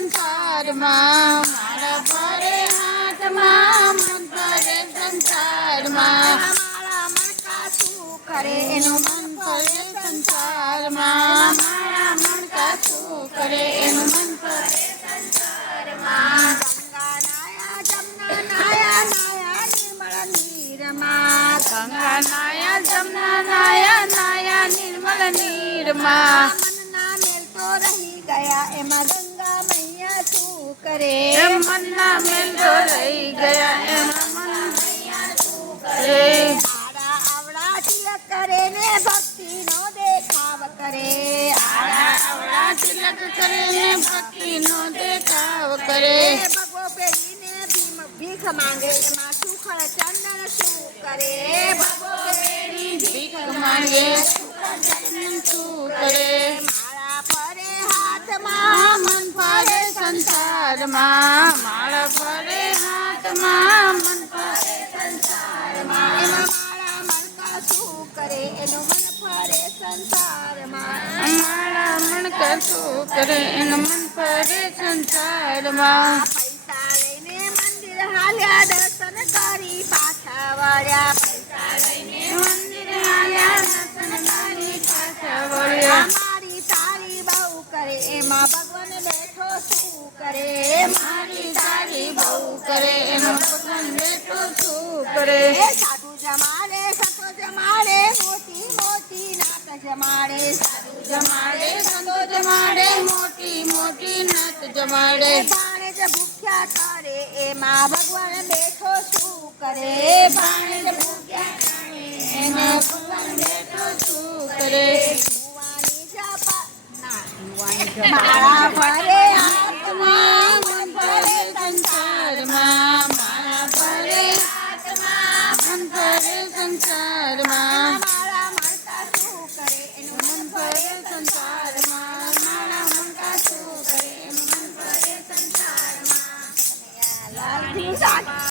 સંસારમાં માળા ફરે હાથમાં મન ફરે સંસારમાં મારા મણકા શું કરે એનું મન ફરે સંસારમાં મારા મણકા શું કરે એનું મન ફરે સંસારમાં ગંગા નાયા જમના નાયા નાયા નિર્મળ નીરમાં ગંગા નાયા જમના નાયા નાયા નિર્મળ નીરમાં મનના મેલ તો રહી ગયા એમાં ગંગા મૈયા શું કરે એમ મનના મેલ તો રહી ગયા એમાં મન મૈયા શું કરે આડા આવડા તિલક કરે ને ભક્તિનો દેખાવ કરે આડા અવળા તિલક કરે ને ભક્તિનો દેખાવ કરે ભગવો પેલીને ભીખ માંગે એમાં સુખળ ચંદન શું કરે ભગવો પેલી ભીખ માંગે શું કરે માળા ફરે હાથમાં મન ફરે સંસારમાં માળા ફરે હાથમાં મન ફરે સંસારમાં એમાં માળા મણકા શું કરે એનું મન ફરે સંસારમાં માળા મણકા શું કરે એનું મન ફરે સંસારમાં પૈસા લઈને મંદિર હાલ્યા દર્શન કરી પાછા વળ્યા પૈસા લઈને મંદિર આવ્યા દર્શન કરી પાછા વળ્યા મારી તારી બહુ કરે એમાં ભગવાન બેઠો શું કરે મારી તારી બહુ કરે એનો ભગવાન બેઠો શું કરે એ સાધુ જમાડે સંતો જમાડે મોટી મોટી નાત જમાડે સાધુ જમાડે સંતો જમાડે મોટી મોટી નાત જમાડે ભાણે જ ભૂખ્યા કરે એમાં ભગવાન બેઠો શું કરે ભાણે જ ભૂખ્યા કરે એમાં ભગવાન બેઠો શું કરે ભગવાનની જપા ના ભગવાનની માળા ફરે હાથમાં મન ફરે સંસારમાં મારા ફરે હાથમાં મન ફરે સંસારમાં